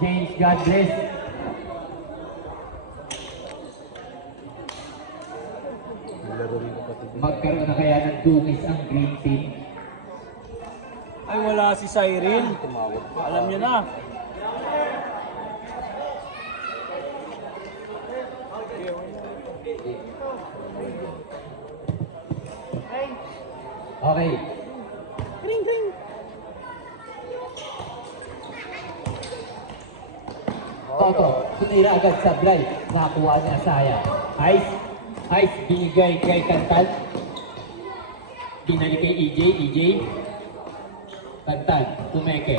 James, God bless. Magkaroon na kaya ng dungis ang green team? Ay, wala si Cyril. Alam niyo na. Okay. Toto, sunira agad sa blind. Nakakuha ni Asaya. Ice, binigay kay Kantan. Binalik kay EJ. Kantan, tumeke.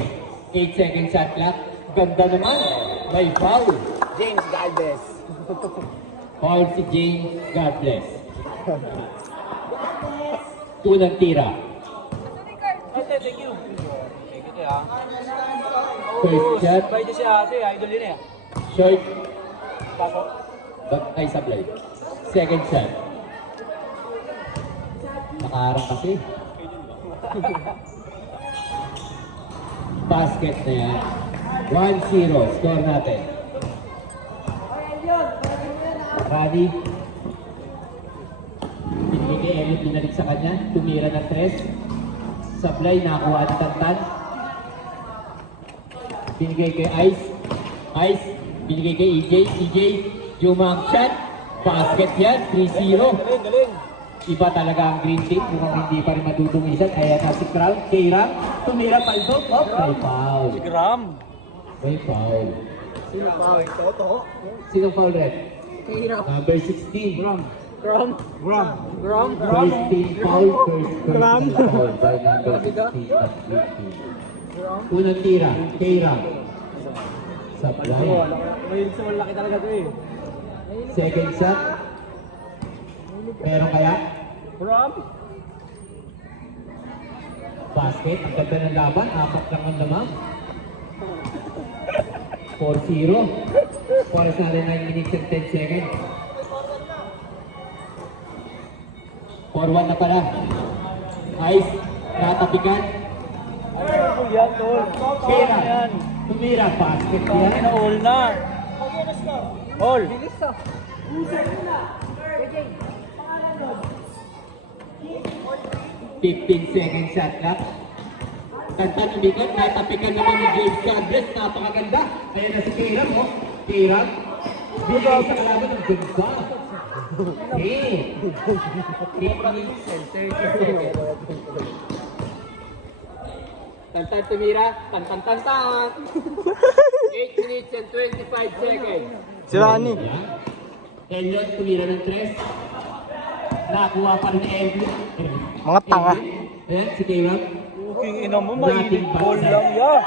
8 seconds shot clock. Ganda naman. May foul. James Galvez. Foul si James. God bless. Unang tira. Ate, thank you. Thank you, ha. First shot. Sabay niyo si ate, idol yun eh. Short. Pasok. Ay, sablay. Second shot. Nakaharang kasi. Basket na yan. 1-0. Score natin. Rani. Binigay kay Elliot, binalik sa kanya. Tumira ng 3. Sablay, nakakuha ni Tantan. Binigay kay Ice. Binigay kay EJ. Jumang shot. Basket yan. 3-0. Galing. Iba talaga ang green team. Mukhang hindi pa rin madudumisan. Kaya na si Crown. K-Ram. Tumira pa ito. Oh, may foul. Si Graham. May foul. Sino pa? Toto. Sino foul red? Kahirap. Number 16. Graham. First team foul. First personal foul by number 16 at green team. Unang tira. K-Ram. Supply. Mahilig sa malaki talaga ito eh. Second shot. Meron kaya? Graham. Basket. Ang ganda ng laban. 4 lang ang lamang. 4-0. Oras natin 9 minutes and 10 seconds. 4-1 na pala. Ice. Natapikan. Ano yan, tol? Kira. Yan. Tumira. Basket Yan yan. na all na. All. 15 seconds shot clock. Kantan umikot, natapikan naman ni James Cardes, napakaganda. Ayan na si Kiram, oh. Kiram. Bigay sa kalaban ng ganda. Hey. 8 minutes and 30 seconds. Tantan tumira, tantan. 8 minutes and 25 seconds. Si Rani. Elliot tumira ng 3. Nakakuha pa rin ni Elliot. Mga tanga. Ayan, si Kiram. King ina mo, mahilig ball lang yan.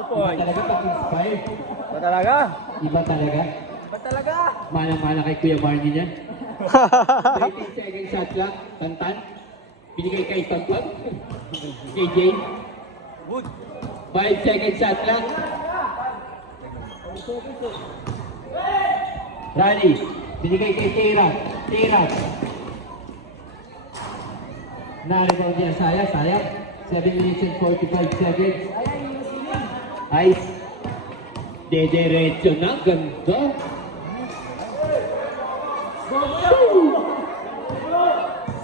Iba talaga pag-inspired. Ba talaga? Iba talaga. Ba talaga? Manang-mana kay Kuya Marnie niya. 30 seconds shot clock. Tantan. Binigay kay Tantan. Kay Jane. 5 seconds shot clock. Rani. Binigay kay Tira. Na-rebound niya. Sayang. 7 minutes and 45 seconds. Ice. Dederecho na. Ganda.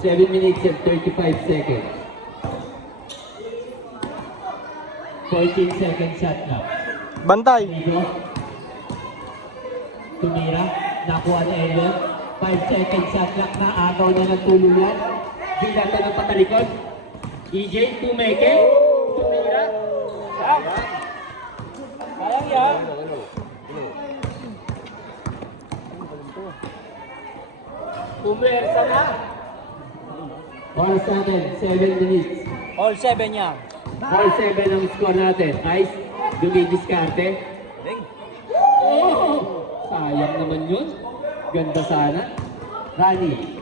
7 minutes and 35 seconds. 14 seconds shot na. Bantay. Ligo. Tumira. Nakuha ni Elliot. 5 seconds shot clock na. Agaw na ng tuluyan. Bilata ng patalikod. EJ, tumeke. Tumira. Sayang yan. Pumersa na. Oras natin, 7 minutes. All 7 yan. All 7 ang score natin. Ice, dumidiskarte. Galing. Oh! Sayang naman yun. Ganda sana. Rani.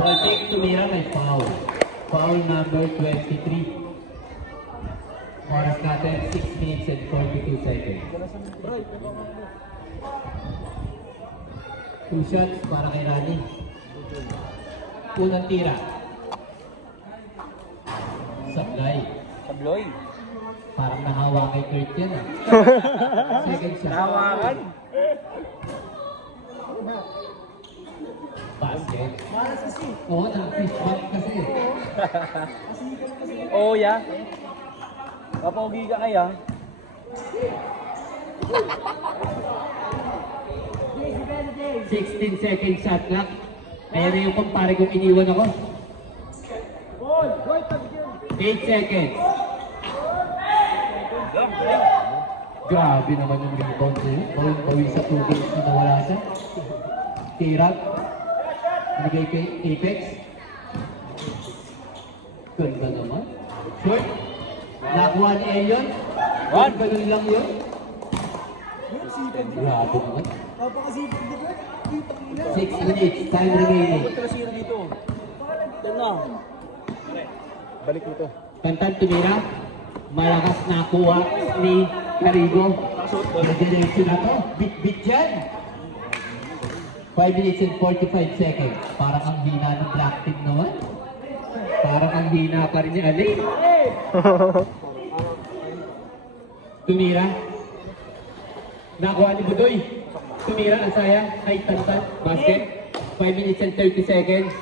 Ball take, tumira, may foul. Foul number 23. Oras natin, 6 minutes and 42 seconds. 2 shots para kay Rani. Unang tira. Supply. Tabloy. Parang nahawa kay Kurt yan ah. Second shot. Tawakan. Basket. Oo, na-fish ball kasi. Oh, ya. Papogi ka kaya? 16 second shot clock. Kaya na yung kumpare kong iniwan ako. 8 seconds. Grabe naman yung rebound na yun. Bawin sa 2 games na nawala siya. Tirag. Nagay kay Apex. Ganda naman. Short. Nakuha ni Elion. One. Ganun lang yun. Grabe naman. 6 minutes. Time remaining. Punta sino dito. Yan na. Balik dito. Kantan tumira. Malakas nakuha ni Carigo. Nag-direction na to. Bit-bit dyan. 5 minutes and 45 seconds. Parang ang hina ng black team naman. Parang ang hina pa rin ni Ali. Tumira. Nakuha ni Budoy. Tumira ang saya. Ay, Tantan. Basket. 5 minutes and 30 seconds.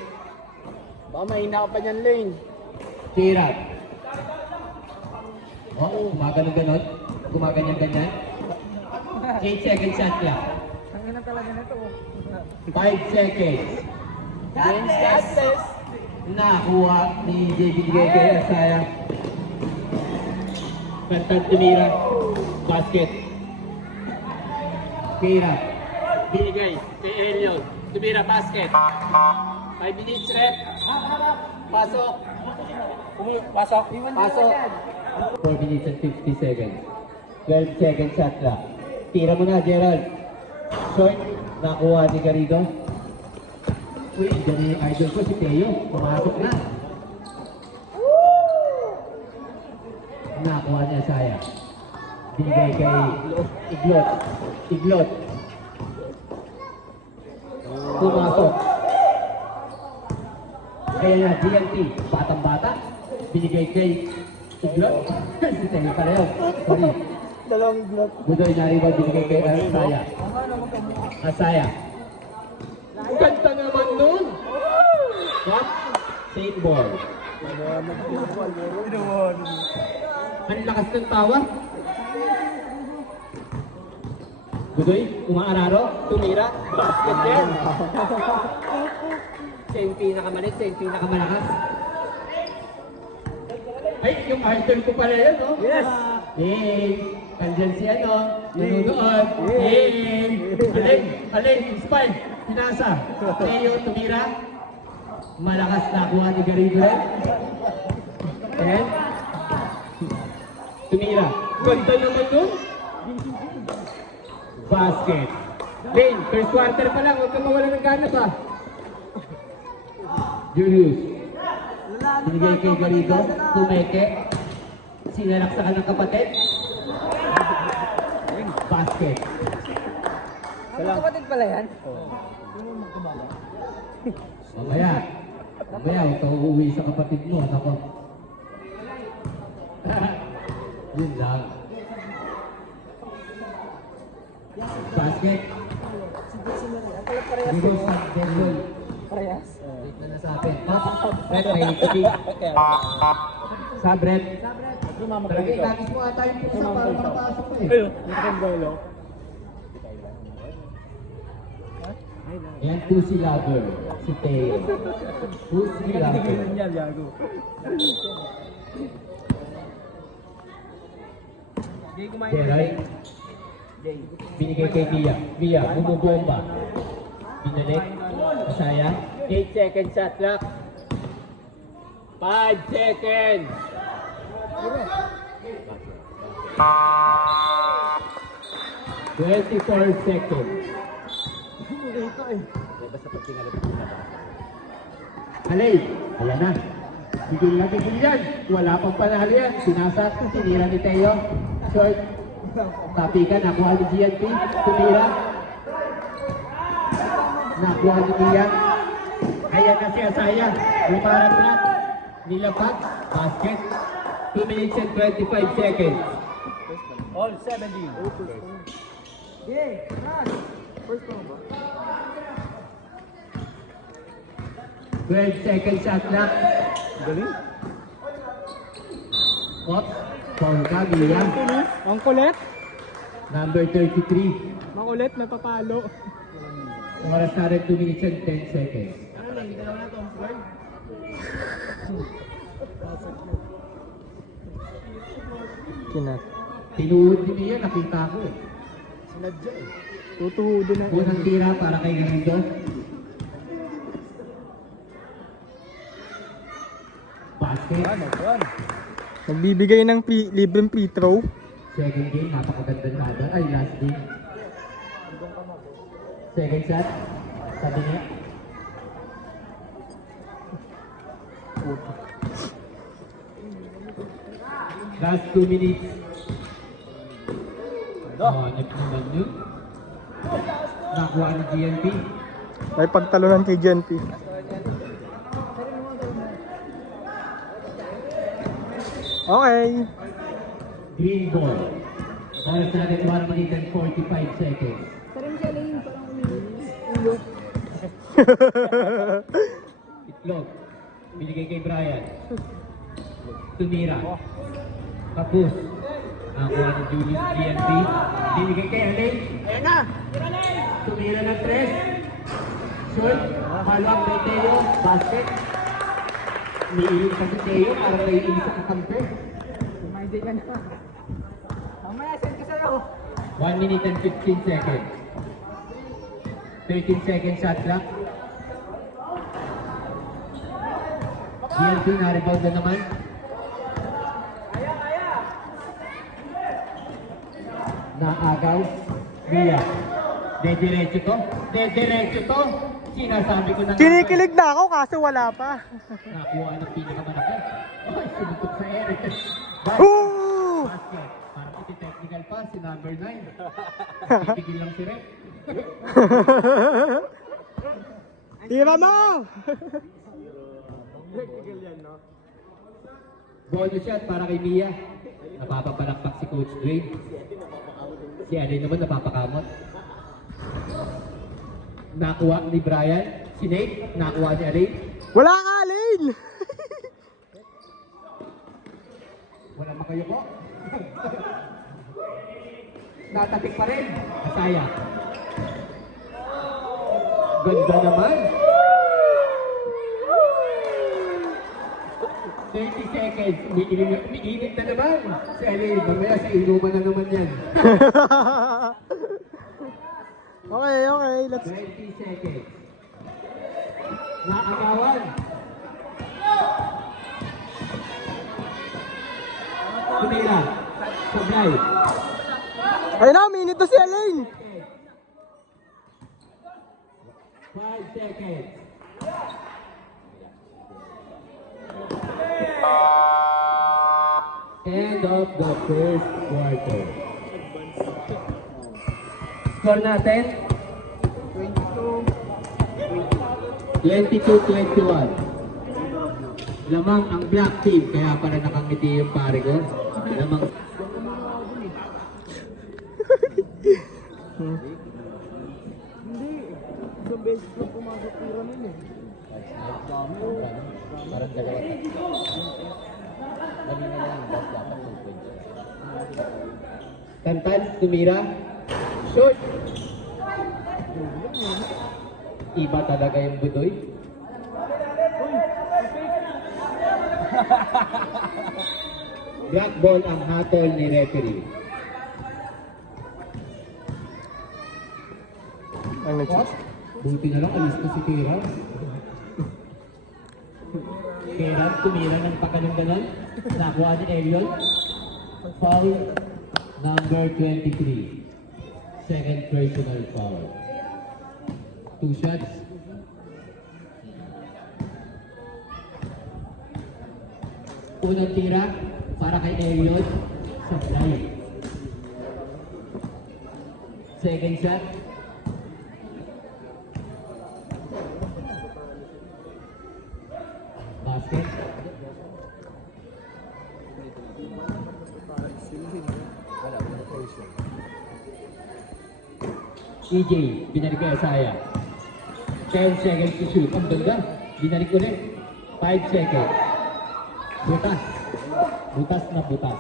Baka mahina ka pa dyan, Lane. Tira. Oh, gumagano-ganon. Gumaganyan-ganyan. 8 seconds shot clock. Ang ina talaga na to. 5 seconds. James Castes. Nakuha ni JB Ligay na sayang. Kantan tumira. Basket. Tira. Binigay kay Elion. Tumira basket. 5 minutes rep. Pasok. Pasok. Pasok. 4 minutes and 50 seconds. 12 seconds shot clock. Tira mo na, Gerald. Short. Nakuha ni Garrido. Uy, dyan yung idol ko, si Teo. Pumasok na. Nakuha niya saya. Binigay kay Iglot. Iglot. Pumasok. Kaya nga, GMT. Batang-bata. Binigay kay Iglot. Si Teo pareho. Sorry. Dalawang blok. Budoy nariwag binigay kay Asaya. Asaya. Ganda naman nun! What? Same ball. Ang lakas ng tawa. Budoy, umaararo, tumira, basket din. Siya yung pinakamalit, siya yung pinakamalakas. Ay, yung idol ko pala yun, no? Yes! Hey! Andyan si ano, nanonood. Hey! Alin, inspired. Pinasa. Teo, tumira. Malakas na kuha ni Garrido rin. And tumira. Ganda naman nun. Basket. Lane, first quarter pa lang. Huwag kang mawala ng gana pa. Julius. Binigay kay Garrido. Tumeke. Sinalak sa kanang kapatid. Basket. Kapatid pala yan? Mamaya, huwag ka uuwi sa kapatid mo. Nako. Yun lang. Basket. Dito sa Denzel. Parehas. Wait na nasabi. Brett, may ikuti. Sa Brett. Talaga itagis mo ata yung pusa para makapasok mo eh. Nakagolo. Yan, Pussy Lover. Si Teo. Pussy Lover. niya, Yago. Gerald. Binigay kay Mia. Mia, bumubomba. Binalik. Masaya. 8 seconds shot clock. 5 seconds. 24 seconds. Alay, ayan na. Bigil na bigil yan. Wala pang panalo yan. Sinasa, sinira ni Teo. Short. Tapikan, nakuha ni GNP. Tumira. Nakuha ni Mia. Ayan na si Asaya. Lumarat na. Nilapat. Basket. 2 minutes and 25 seconds. All 17. 12 seconds shot clock. Galing. Oops. Foul ka, Mia. Ang kulit. Number 33. Makulit, napapalo. Oras na rin 2 minutes and 10 seconds. Kinat. Tinuhod ni Mia, nakita ko eh. Tutuhudin na. Unang tira para kay Garrido. Basket. Yan. Nagbibigay ng libreng free throw. Second game, napakaganda na agad. Ay, last game. Second shot. Sabi niya. Last 2 minutes. Hanip naman yun. Nakuha ni GNP. May pagtalunan kay GNP. Okay. Green ball. Oras natin 1 minute and 45 seconds. Itlog. Binigay kay Brian. Tumira. Kapus. Nakuha ni Julius GNP. Binigay kay Alay. Ayan na! Tumira ng 3. Short. Malwag kay Teo. Basket. Umiiling pa si Teo. Parang naiiling sa kakampi. 1 minute and 15 seconds. 13 seconds shot clock. GNP na-rebound na naman. Naagaw. Mia. Dediretso to. Dediretso to. Sinasabi ko na. Kinikilig na ako kaso wala pa. Nakuha ng pinakamalaki. Ay, sumutok sa Eric. Ooh! Basket. Parang iti-technical pa si number 9. Titigil lang si Rek. Tira mo! Bonus shot para kay Mia. Napapapalakpak si Coach Dre. Si Alay naman napapakamot. Nakuha ni Brian. Si Nate. Nakuha ni Alay. Wala ka, Alin! Wala makayo po. Natapik pa rin. Masaya. Ganda naman. 30 seconds. Umiinit na naman. Si Ali, mamaya sa inuman na naman yan. Okay, let's... 20 seconds. Naagawan. Tumira. Sablay. Ayun na, minute to si Alin! 5 seconds. End of the first quarter. Score natin? 22-21. Lamang ang black team, kaya pala nakangiti yung pare ko. Lamang. Parang dalawa. Tantan, tumira. Shoot! Iba talaga yung budoy. Black ball ang hatol ni referee. Ang nag- Buti na lang, alis ko si Tira. Tira, tumira ng pagkalong-ganon. Nakuha ni Elion. Foul number 23. Second personal foul. 2 shots. Unang tira para kay Elion. Sablay. Second shot. Basket. EJ, binalik kay Asaya. 10 seconds to shoot. Ang ganda. Binalik ulit. 5 seconds. Butas. Butas na butas.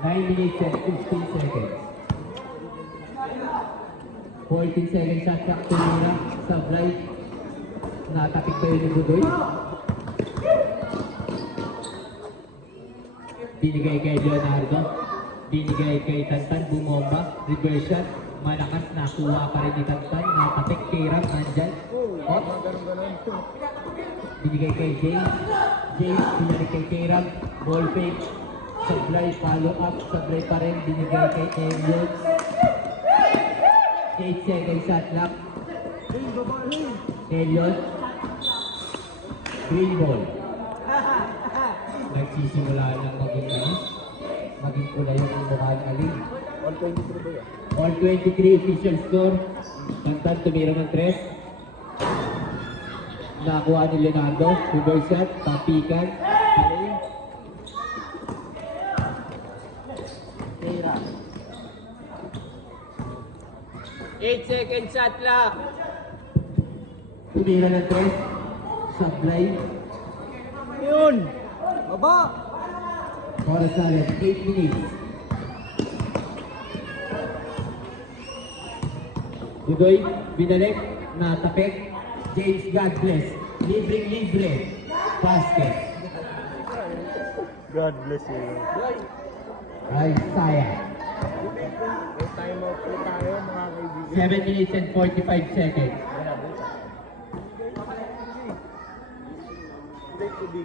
9 minutes and 15 seconds. 14 seconds shot clock to Mira. Sablay. Natapik pa yun yung Budoy. Binigay kay Leonardo. Binigay kay Tantan. Bumomba. Reverse shot. Malakas. Nakuha pa rin ni Tantan. Natapik. Kiram. Nandyan. Hot. Binigay kay James. James. Binigay kay Kiram. Ball fake. Sablay. Follow up. Sablay pa rin. Binigay kay Elliot. 8 seconds shot clock. Elliot. Green ball. Nagsisimula ng maging kulay yung mukha ng Alin. 123 ba yan? All 23 official score. Tantan tumira ng 3. Nakuha ni Leonardo. Reverse shot. Tapikan. Alin. Tira. 8 seconds shot clock. Tumira ng 3. Sablay. Yun! Baba! Oras na rin. 8 minutes. Budoy, binalik, natapik. James, God bless. Libre. Basket. God bless you. Ay, saya. May time out po tayo mga kaibigan. 7 minutes and 45 seconds.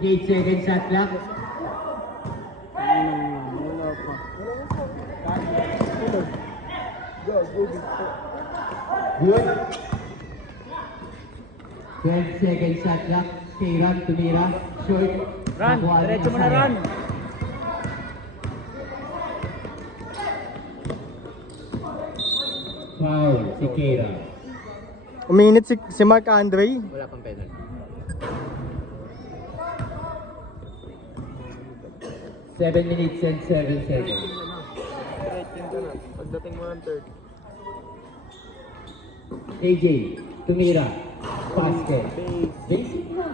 8 seconds shot clock. Wala pa. Good. 12 seconds shot clock. Kiran, tumira. Short. Run! Nakuha ni Diretso mo na Asaya. run! Foul, si Kira. Uminit si Mark Andre. Wala pang penalty. 7 minutes and 7 seconds. Rating ka na. Pagdating mo ng third. AJ, tumira. Basket. Basic na.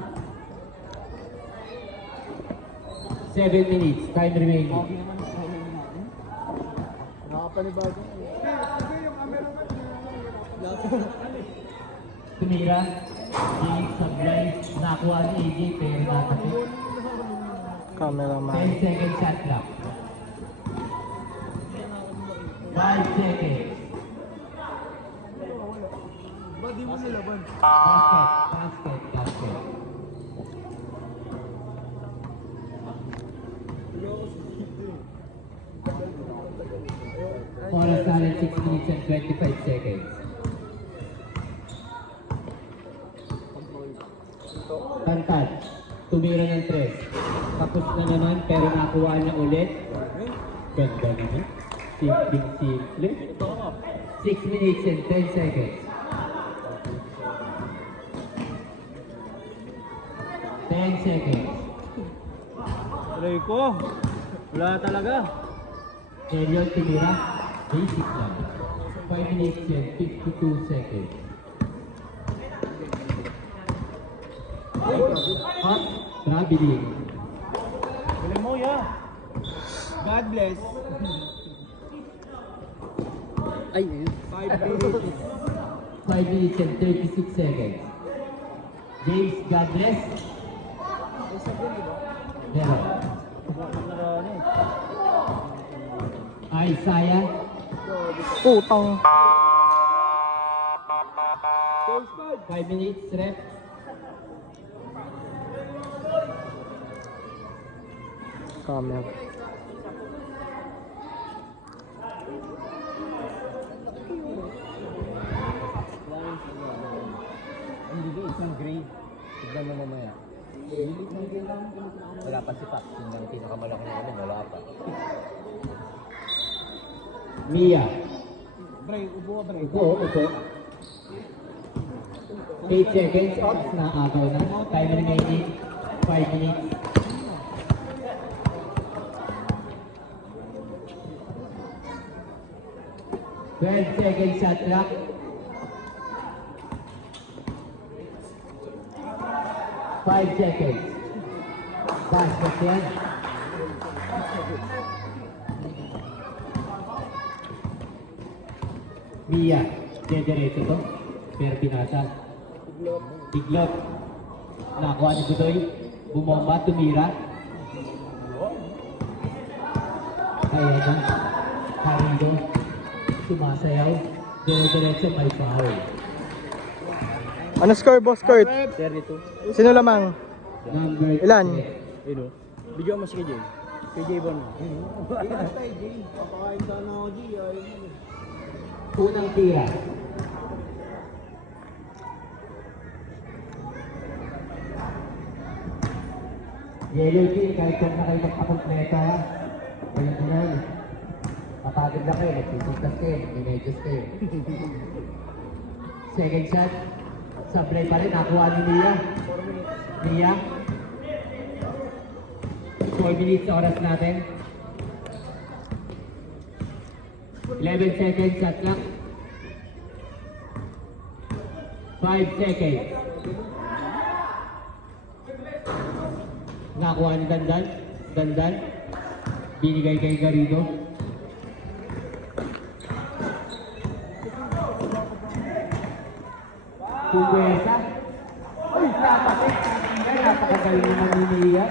7 minutes, time remaining. Nakapanibago. Tumira. James, sablay. Nakuha ni AJ, pero natapit. Cameraman. 10 seconds shot clock. 5 seconds. Basket. Oras na rin 6 minutes and 25 seconds. Tantan, tumira ng 3. Tapos na naman, pero nakuha niya ulit. Ganda naman. Simple. 6 minutes and 10 seconds. 10 seconds. Tuloy ko. Wala talaga. Elliot tumira. Basic lang. 5 minutes and 52 seconds. Up, traveling. Galing mo, ya. God bless. Ay, 5 minutes. 5 minutes and 36 seconds. James, God bless. Meron. Isaiah. Putang. 5 minutes, rep. Camera. Hindi isang grade. Tignan mo mamaya. Wala pa si Pat. Yung lang pinakamalaki na naman, wala pa. Mia. Upo. 8 seconds off. Naagaw na. Time remaining. 5 minutes. 12 seconds shot clock. 5 seconds. Basket yan. Mia, diretso to. Pero pinasal. Tiglot. Nakuha ni Budoy. Bumomba, tumira. Kaya na. Harido. Sumasayaw. Diretso may foul. Ano score, boss Kurt? 32. Sino lamang? Number Ilan? 10. Yun o. Bigyan mo si KJ. KJ Bon. Unang tira. Yellow team, kahit saan na kayo magpakompleto ha. Walang ganun. Mapagod na kayo, nagsisintas kayo, nag-imedyos kayo. Second shot. Sablay pa rin, nakuha ni Mia. Mia. 4 minutes sa oras natin. 11 seconds shot clock. 5 seconds. Nakuha ni Dandan. Dandan. Binigay kay Garrido. Pumwesa. Ay, napakit. Napakagaling naman ni Mia.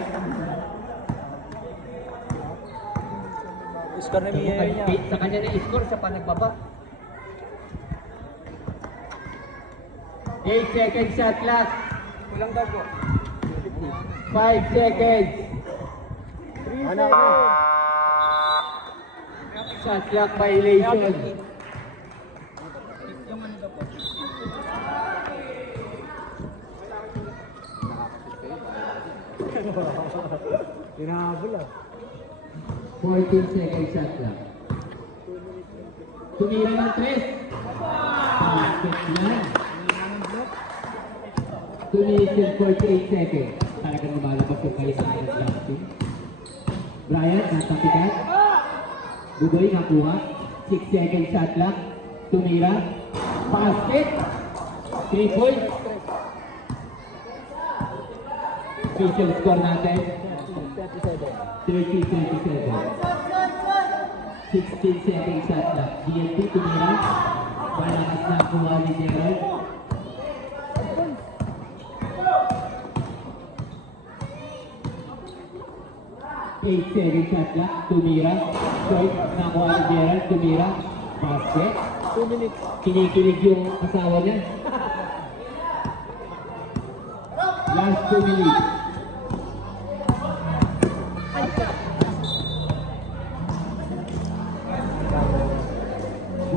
Score na Mia niya. Sa kanya na score, siya pa nagbaba. 8 seconds shot clock. Kulang daw po. 5 seconds. Shot clock violation. Hinahabol ah. 14 seconds shot clock. Tumira ng 3. Basket yan. Tumisin 48 seconds. Talagang lumalabas yung kayo sa akin last team. Brian, natapikan. Budoy, nakuha. 6 seconds shot clock. Tumira. Basket. 3 points. Official score natin. 30-27. 16 seconds shot clock. DNP, tumira. Malakas na kuha ni Gerald. Eight seconds shot clock. Tumira. Short. Nakuha ni Gerald. Tumira. Basket. 2 minutes. Kinikilig yung asawa niya. Last 2 minutes.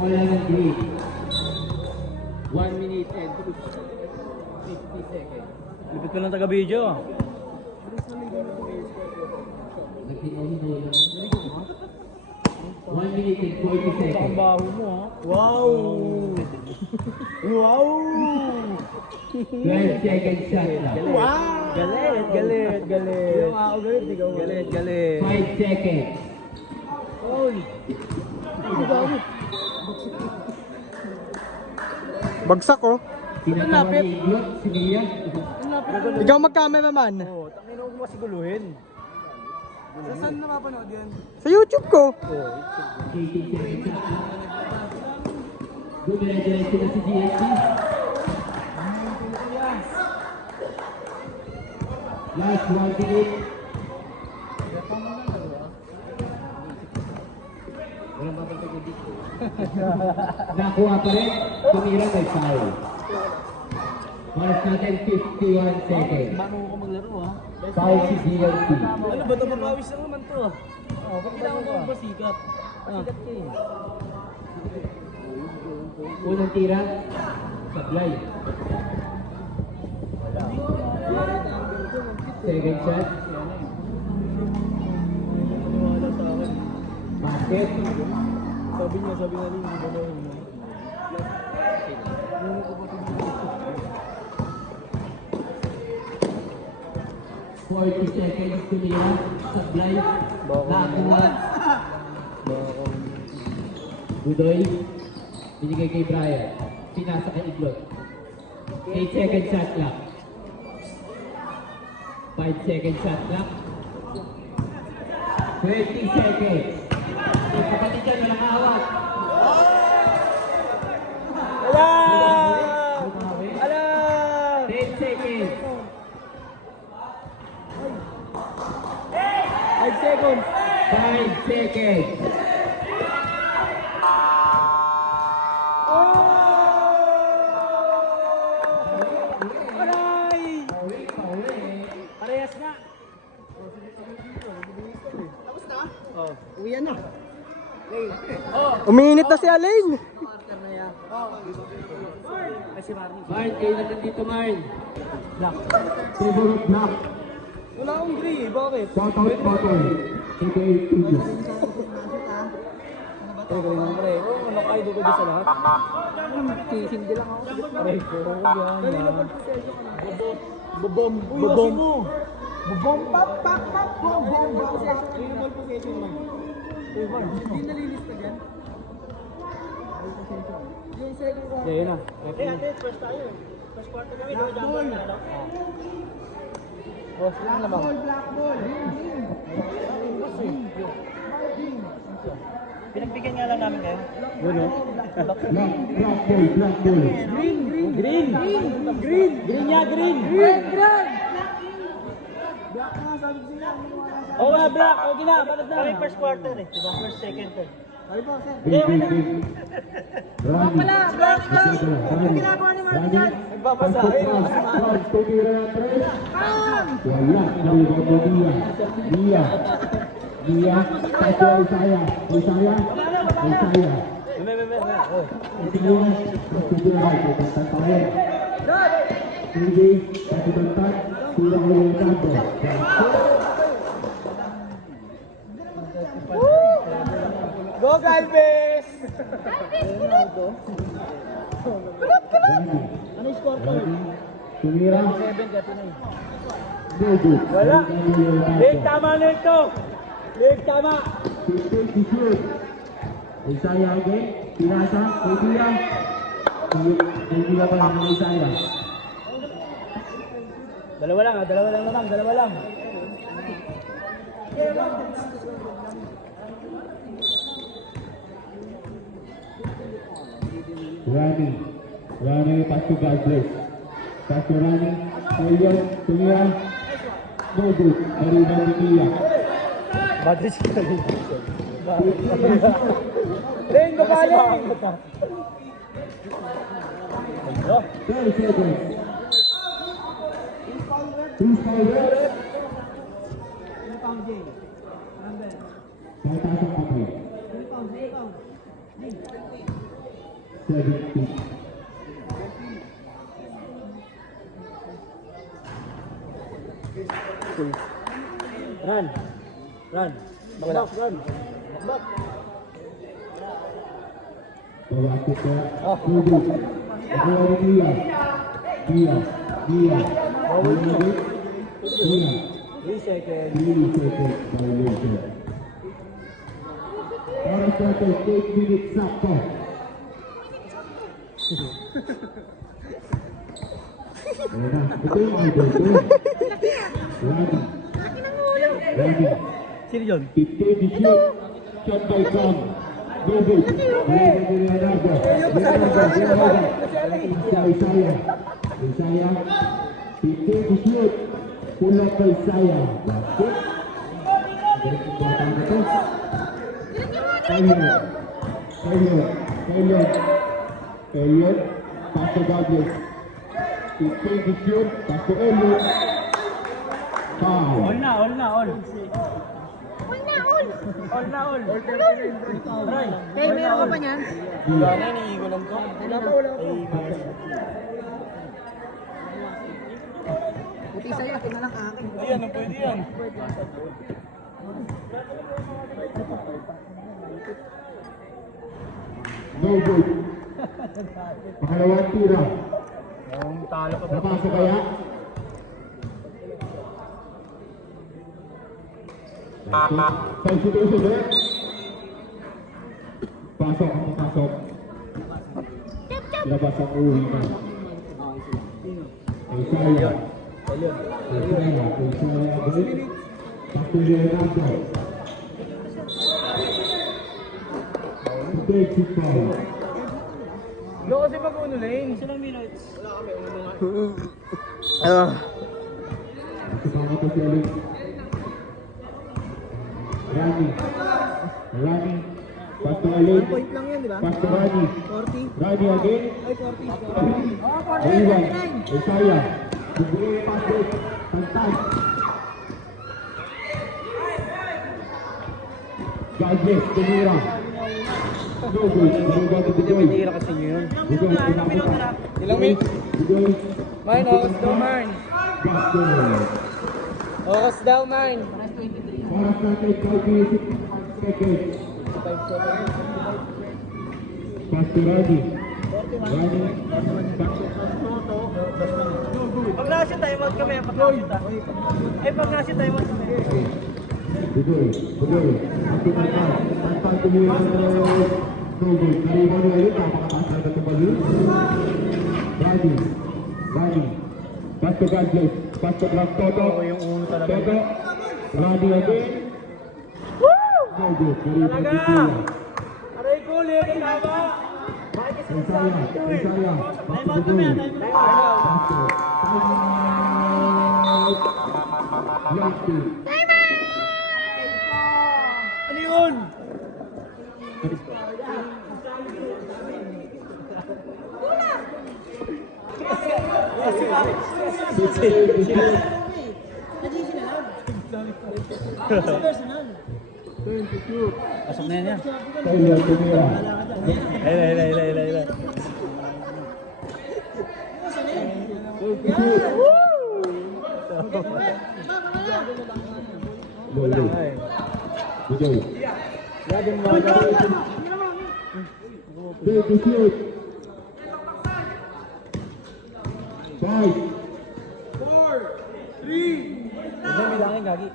Wala ng green. 1 minute and 50 seconds. Lipit ka lang taga-video ah. Nagpinahinay lang. 1 minute and 40 Ang seconds. baho mo ah. Wow! Wow! 12 seconds shot lang. Wow! Galit, galit, galit. Galit, galit. 5 seconds. Oy! Ano dami? Bagsak oh. Tinatawa ni Iglot, si Mia. Ikaw mag-cameraman. Oo, tangin mo masiguluhin. Sa saan na mapanood yan? Sa YouTube ko. 18 seconds shot lang. Dumire-diretso na si GSP. Last 1 minute. Nakuha pa rin. Tumira may foul. Oras natin 51 seconds. Paano ko maglaro ah? Foul si GLP. Ano ba ito? Mapawis lang naman to ah. Kailangan ko magpasikat. Pasikat ka eh. Unang tira. Sablay. Second shot. Wala sa akin. Basket. Sabi niya rin, hindi ba daw yun? 40 seconds tumira. Sablay. Nakuha. Budoy. Binigay kay Brian. Pinasa kay Iglot. 8 second shot clock. 5 second shot clock. 20 seconds. Yung kapatid dyan, walang awat. Ala! Ala! 10 seconds. 5 seconds. 5 seconds. Aray! Parehas na. Umiinit na si Alain. Marn, kayo na nandito, Marn. Favorite block. Wala akong gray, bakit? Shoutout bottle. AKA Tulius. Pre, nakaido ko din sa lahat. Hindi lang ako. Pre, yan. Bobom. Bobom, pak, bobom. Reasonable possession lang. Hindi nalilista dyan. Yung second round. Yan na. First tayo. First quarter kami. Boss lang naman. Black ball. Pinagbigyan nga lang namin kayo. Yun o. Black ball. Green niya, green. Oo nga, black. Okay na, balik na. Kami first quarter eh. Diba? First, second, third. Black pala, black ka. Ano ginagawa ni Marvin yan? Nagbabasa. Wala. Dia. Satu Isaya. Isaya. Hindi, satu tempat, tidak boleh kabel. Go, Galvez! Ano yung score ko? Tumira. 7-39. Wala. Leg tama nito. Leg tama. Isaya again. Pinasa. Kuya. Hindi ba pa ng Isaya? Dalawa lang naman, dalawa lang. Rani pass to Galvez. Pass to Rani. Tumira. No good. Dari Dia. Madrid ka rin. Ring, babaling! 10 seconds. Who's forward? Tatas ang kapal. 70. Run. Bakbak, run. Bakbak. Bawasik ke Kudu. Kedua Dia. Dia. 3 seconds. Violation. Para satu 8 minutes Sabto. Betul idol tu. Ready. Sino yun? 50 di shoot. Shot by Tom. Go good. Leonardo. Isaya. 50 di shoot. Pull up by Isaya. Basket. Dari kekuatan itu. Taylor. Pass to Douglas. 50 di shoot. Pass to Elliot. Foul. All na. All. Hey, meron ka pa niyan? Wala na, iniigolan ko. Wala pa. Buti sa'yo, tingnan lang akin. Ayan, pwede yan. No good. Pangalawang tira. Yung talo ka. Napasok kaya? Substitution eh. Pasok. Labas ang uwi na. Isaya. Isaya. Patuloy Leonardo. Take it forward. Lo kasi pag uno lane. Sila minutes. Kasama ko si Alex. Rani. Pass to Alex. Point lang yun, di ba? Pass to Rani. 40. Rani again. Ay, 40. Iwan. Isaya. Bigay pass to Tantay. Galvez. Tumira. No good. Barugan to Bigoy. Tira kasi nyo yun. Bigoy. Pinakita. Ilang minutes? Bigoy. Mine, oras daw mine. Basket. Oras daw mine. Oras natin 5 seconds. Pass to Rani. Rani. Pag nasa time out kami, pag nasa ay pag nasa time out kami. Bigoy. Pati Tantay. Tantay tumira ng no good. Nariwan nyo ulit. Napakataas na ito balik. Rani. Pass to Galvez. Pass to Grand Toto. Toto. Rani again. No good. Nariwan Talaga! nyo. Aray ko, liyo ka tama! Isaya. Pass to Bigoy. Pass to. Yaki. Ano yun? Pasok na yan yan. Taylor tumira. Ila. Bigoy. Take the shoot. 5. Huwag na bilangin, Gagi.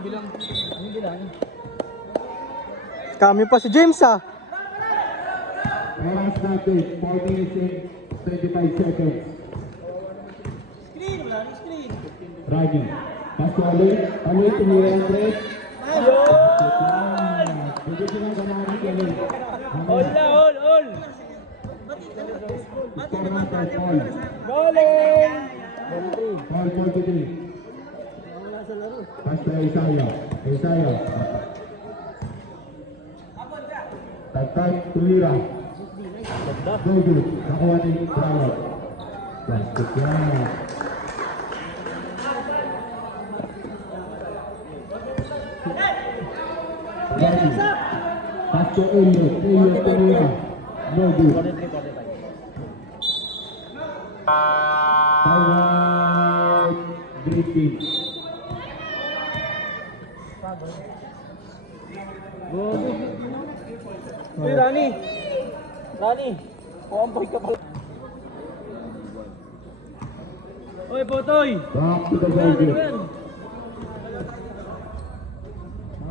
Bilang. Ano bilangin? Kami pa si James ah. Oras natin, 4 minutes and 25 seconds. Screen. Rani. Pass to Ali. Ali, tumira ang 3. Hindi ginagawa ni Ali. All na, all. Score natin, Paul. Rolling! Paul, 43. Pass to Isaya. Tantay, tumira. Go good. Nakuha ni Bravo. Basket yan. Rani. Pass to Elliot tumira. No good. Timeout. Drinking. Uy, Rani! Puamboy ka pala. Uy, Potoy! Back to the ball game.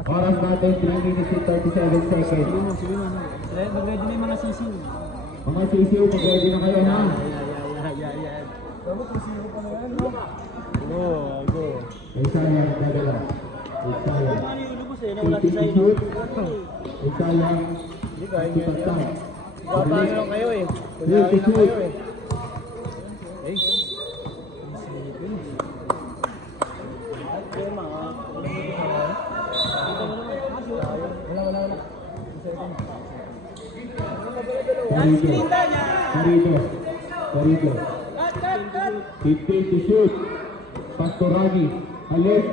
Oras natin 3 minutes and 37 seconds. Mag-ready na yung mga sisiw. Mga sisiw, mag-ready na kayo ha. Dapat kung sino pa na yan, no? Go. Isaya nagdadala. Isaya. Ano yung lubos eh, nawala si Take Saino. shoot. Isaya. Hindi kaya niya yan. Tantay. Paano lang kayo eh. Take the shoot. Eh. Wala. Corrido. 15 to shoot. Pastorani. Alin,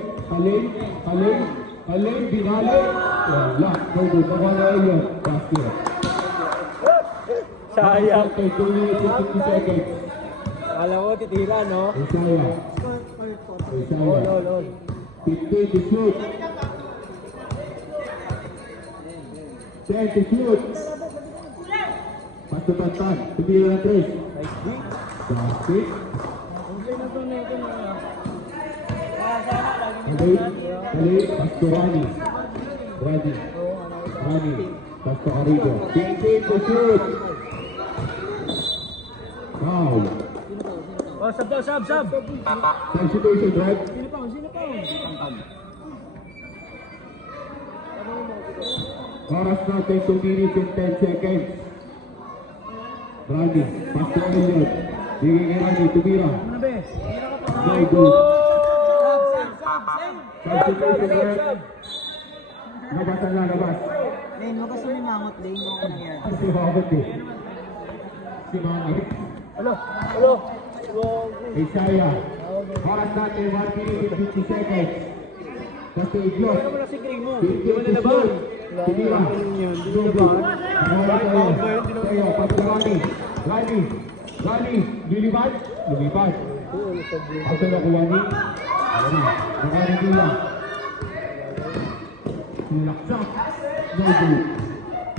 binali. Wala. No good. Nawala yun. Basket. Sayang. 2 minutes and 50 seconds. Alam ko, titira, no? Isaya. All. 15 to shoot. 10 to shoot. Pasto Tantan. Tumira ng 3. Nice D. Basket. Okay na to, Neto na. Pastorani. Rani. Pastor Arrigo. 15 to shoot. Foul. Oh, sab daw, sab. Substitution, right? Oras natin 2 minutes and 10 seconds. Rani, Pastor Elliot. Bigay kay Rani, tumira. No good. Substitution, right? Labas na labas. Lane, huwag ka sumimangot, Lane. Okay lang yan. Si Mangit eh. Si Mangit. Hello. Isaiah. Oras natin 1 minute and 50 seconds. Kasi Iglot. Si Green mo. 15 to shoot. Tumira. No good. Tayo, Pastor Rani. Rani, lilipad. Pastor Nakuwani. Ayan na. Nakarigila. Sinilaksak. No good.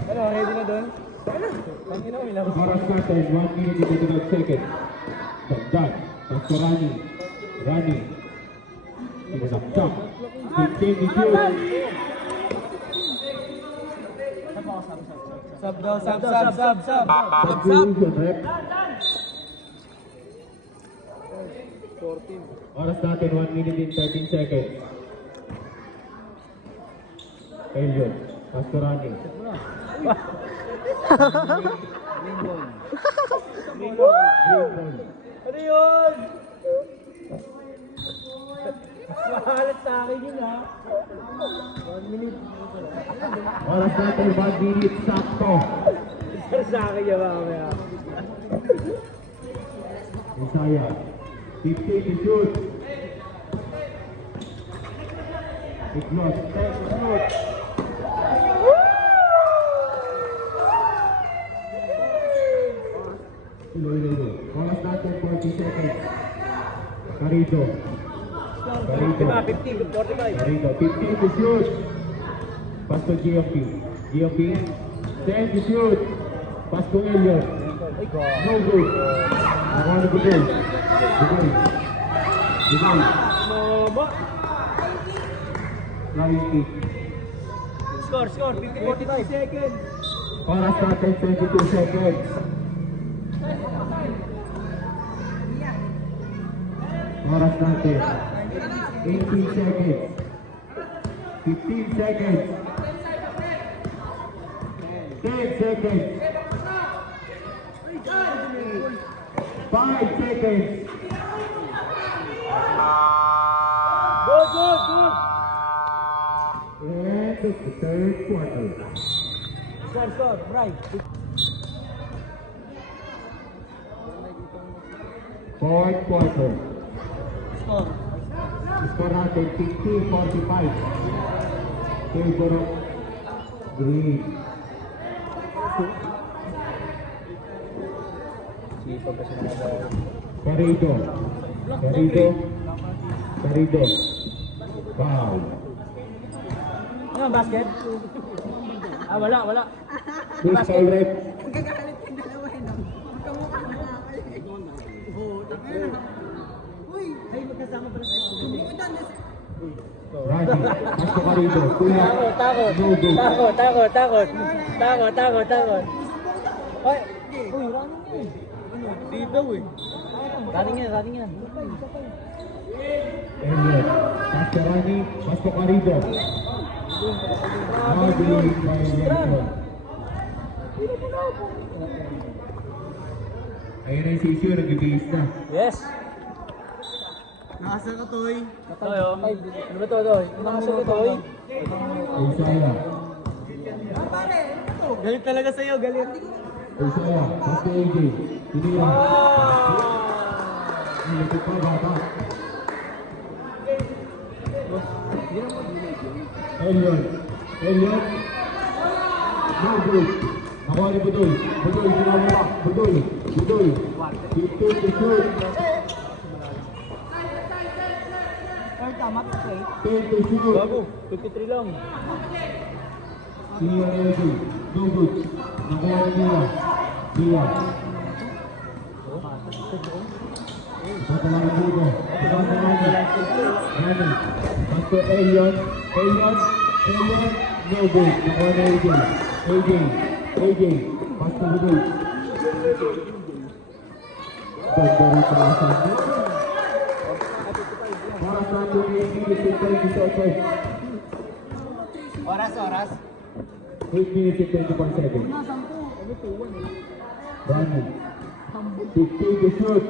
Ano, ready na doon? Oras natin 1 minute and 25 seconds. Dagdag. Pastor Rani. Sinilaksak. 15 to shoot. Sab daw, sab. Substitution, rep. Oras natin 1 minute and 13 seconds. Elliot, Pastorani. Green ball. Ano yun? Mahalat sa akin yun, ha? 1 minute. Oras natin 1 minute sakto. Sa akin yun, mamaya. Isaiah, 15 to shoot. Ignore. Oras natin 40 seconds. Carito. 50, 45. Carito, 15 to shoot. Pastor GMP. 10 to shoot. Pastor Elliot. No good. Nakano ko goal. Mama. 90. Score, 50, 45 seconds. Oras natin 22 seconds. Oras natin 18 seconds. 15 seconds. 10 seconds. 5 seconds. Good. And it's the third quarter. Score, right. Fourth quarter. Score. Score natin 50-45. Favor of Green. Carrido. Foul. Ano, basket? Wala. Please foul rep. Magkakalit yung dalawa, no? Magkamukha na nga kayo. Oo, tangina. Uy! Ay, magkasama pala tayo. Tumikot doon. Raji. Pastor Carrido. Kuya. Takot. No good. Takot. Ay! Uy, running yan. Dito, eh. Running yan. Elliot. Pastor Rani. Pastor Carrido. Now dealing by Lennon. Ayun na yung sisyo. Nag-base na. Yes. Nakasal ka, Toy. Tayo. Ano ba to? Nakasal ko to, eh. Isaiah. Galit talaga sa'yo, galit. Isaiah. Pastor AJ. Tinira. Nilapit pa bata. Elliot. No good. Nakuha ni Budoy. Sinawa pa. Budoy. 15 to shoot. Or tama, okay. 10 to shoot. Bago, 53 lang. Sia LG. No good. Nakuha ni Mia. Patalang dito. Rani. Pastor Elliot. Taylor, no good. Nakuha na AJ. AJ. Pass to the goal. Ganda rin sa mga sando. Para sa ating minutes and 20 seconds. Oras. 8 minutes and 24 seconds. Brandon. 15 to shoot.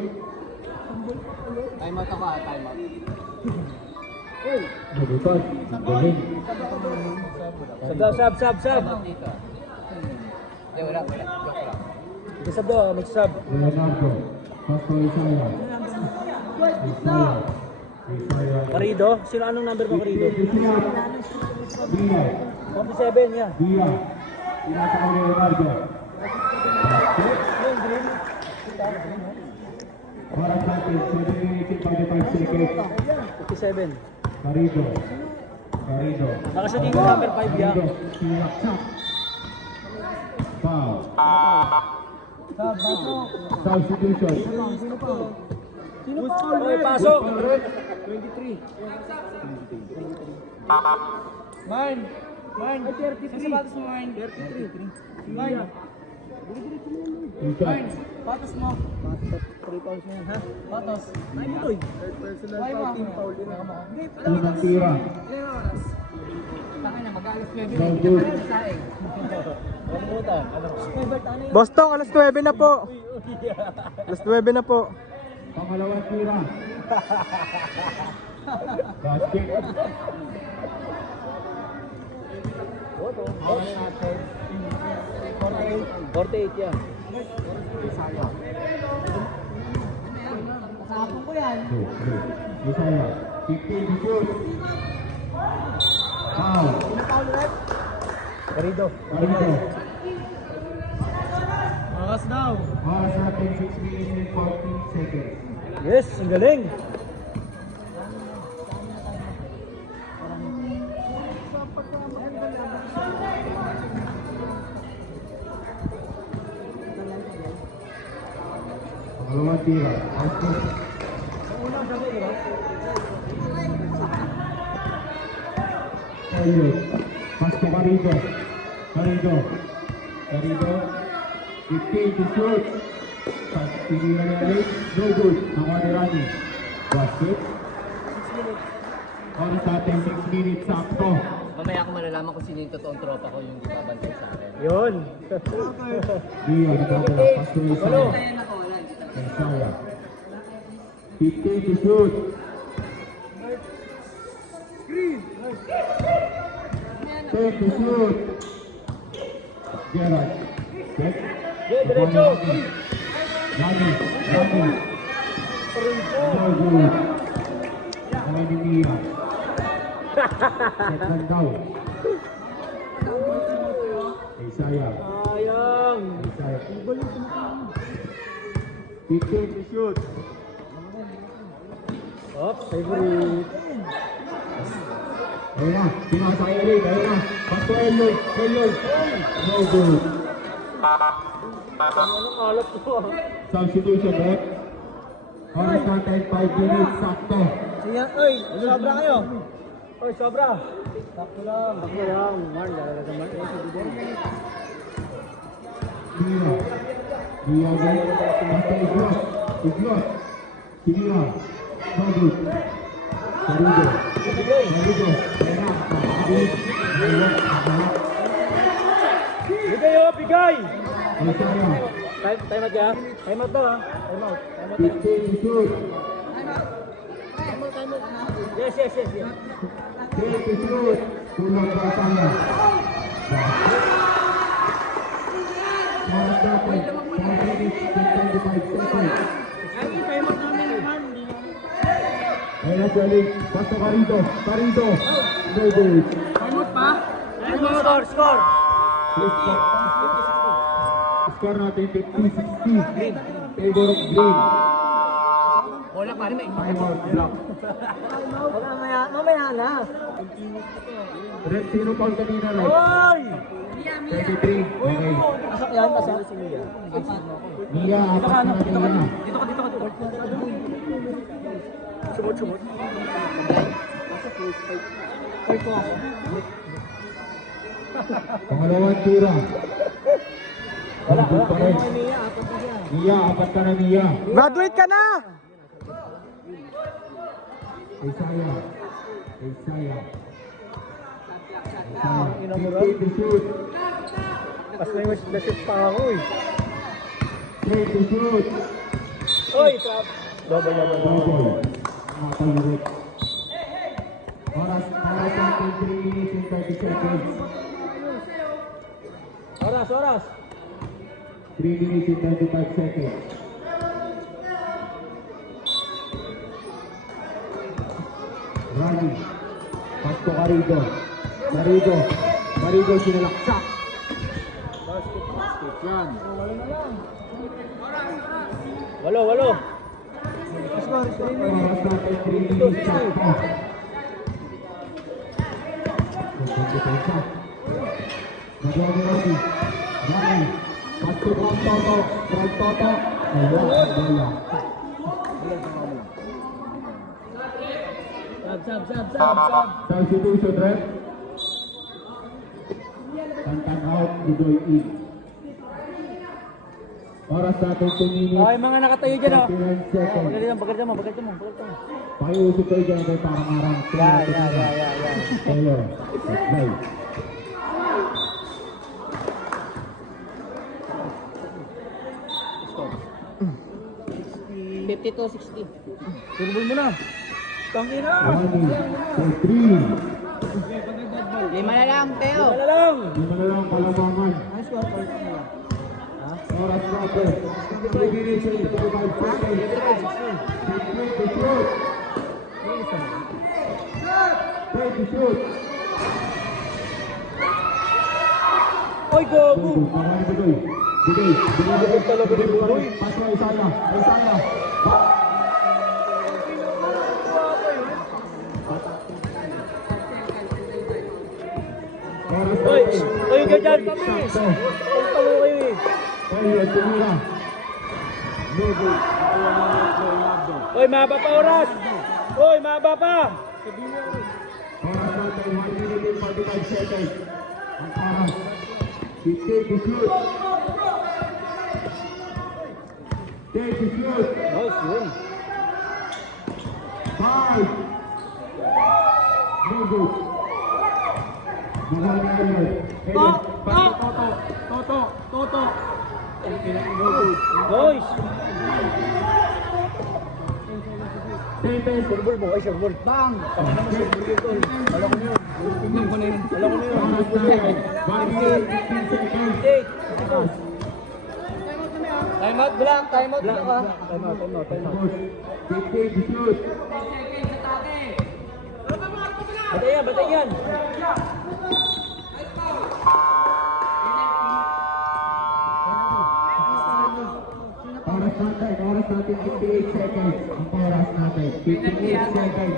Time out ako, time out. Nabutan. Galing. Sab. Dito. Hindi, wala. Joke lang. Magsab daw, magsab. Leonardo. Pass to Isaiah. Isaiah. Karido? Sino anong number mo, Karido? Dia. 47 niya. Dia. Pinasa ko Leonardo. Basket. Para sa atin, 7 minutes and 45 seconds. 57. Carido. Nakasating ko number 5 yan. Carido. Sinaksak. Foul. Substitution. Okay, pasok. 23. Mine. Ay, 33. Sapatos mo, mine. 33. Mine. Ikat. Patos mo. 3 na yan, ha? Patos. Ay, mo, Toy. Personal foul, team foul. Unang tira. Taka na, mag-alas 9. No good. Boston, alas 9 na po. Alas 9 na po. Pangalawang tira. Basket. Oras natin. 48 yan. Kasapon ko yan. Isaiah. 15 to shoot. Foul. Karido. Carido. Oras daw. Oras natin 6 minutes and 14 seconds. Yes, ang galing. Pangalawang tira. Basket. Elliot. Pass to Carido. Carido. 15 to shoot. Pass to Elliot. No good. Nakuha ni Rani. Basket. Oras natin 6 minutes sakto. Mamaya ko malalaman kung sino yung totoong tropa ko yung babantay sa akin. Yun. Dia nagdadala. Pass to Isaiah. Isaiah. 15 to shoot. 10 to shoot. Gerard. Check. Diretso. Rani. No good. Nakuha ni Mia. Check lang daw. Isaiah. Sayang. 15 to shoot. Oh, favorite. Ayun na, pinasa kay Eric, ayun na. Pass to Elliot. No good. Anong alat ko? Substitution, Bek. Oras natin 5 minutes, sakto. Siya, oy, sobra kayo. Oy, sobra. Sakto lang. Marl, lalagyan Marl. Dia again. Pass to Iglot. Sinia. No good. Carido. Ayun na. Bigay oh, bigay. Isaiah. Time out ya. Time out daw ha. Time out. 15 to shoot. Yes. 10 to shoot. Tulong pa sana. Oras natin 5 minutes and 25 seconds. Ayun na si Alik. Pass to Carido. No good. Score. Score natin 50-60. Favor of Green. Wala pa rin, may Timeout block. mamaya na. Red, sino pa kanina, Red? Oy! 33. Okay. Pasok yan, pasok si Mia. Mia, apat na kanina. Dito ka. Sumot. Nag-refer ko ako. Pangalawang tira. Wala, Nandun pa rin. Ano kay Mia? Apat na siya. Mia, apat ka na Mia. Graduate ka na! Isaiah. Isaiah. Ina mo ron? 50 to shoot. Pas na yung shoot pa ako eh. 10 to shoot. Oy, trap. Double. Double. Nakalirik. Oras natin 3 minutes and 30 seconds. Oras. 3 minutes and 35 seconds. Running. Pasto Carido. Carido sinalaksak. Basket yan. Walo. Oras natin 3 minutes sakto. Nagawa natin. Running. Pasto Grand Toto. Wala. Sab. Substitution, Red. Tantan out, Dudoy in. Oras natin 2 minutes. Okay, mga nakatayo dyan oh. 39 seconds. Pagkakita mo. Pakiusap kayo dyan kay parang marang. Yeah. Tayo. Let's go. Turbol mo na. Tangina. 1, 2, 3. Lima na lang, Teo. Wala lang. Lima na lang kalamangan. Oras natin. 3 minutes and 35 seconds. 10 to shoot. 10 to shoot. Oy, gogo. Dudoy talaga ni Dudoy. Paso Isaiah. Oy, kayo dyan kami. Pagpalo kayo eh. Tayo, tumira. Oy, mahaba pa oras. Mahaba pa. Oras natin, 1 minute and 45 seconds. Ang oras. 15 to shoot. 10 to shoot. Nice yun. 5. No good. Nagawa na yun. Toto. Nice. 10 pesos. Surbol mo, ay surbol. Bang! Kami naman surbol yun tol. Alam ko na yun. Tingnan ko na yun. Oras natin, 1 minute and 15 seconds. Time out, Blanc. Time out. Time out. 15 to shoot. Batay yan. Oras natin 58 seconds. Ang oras natin, 58 seconds.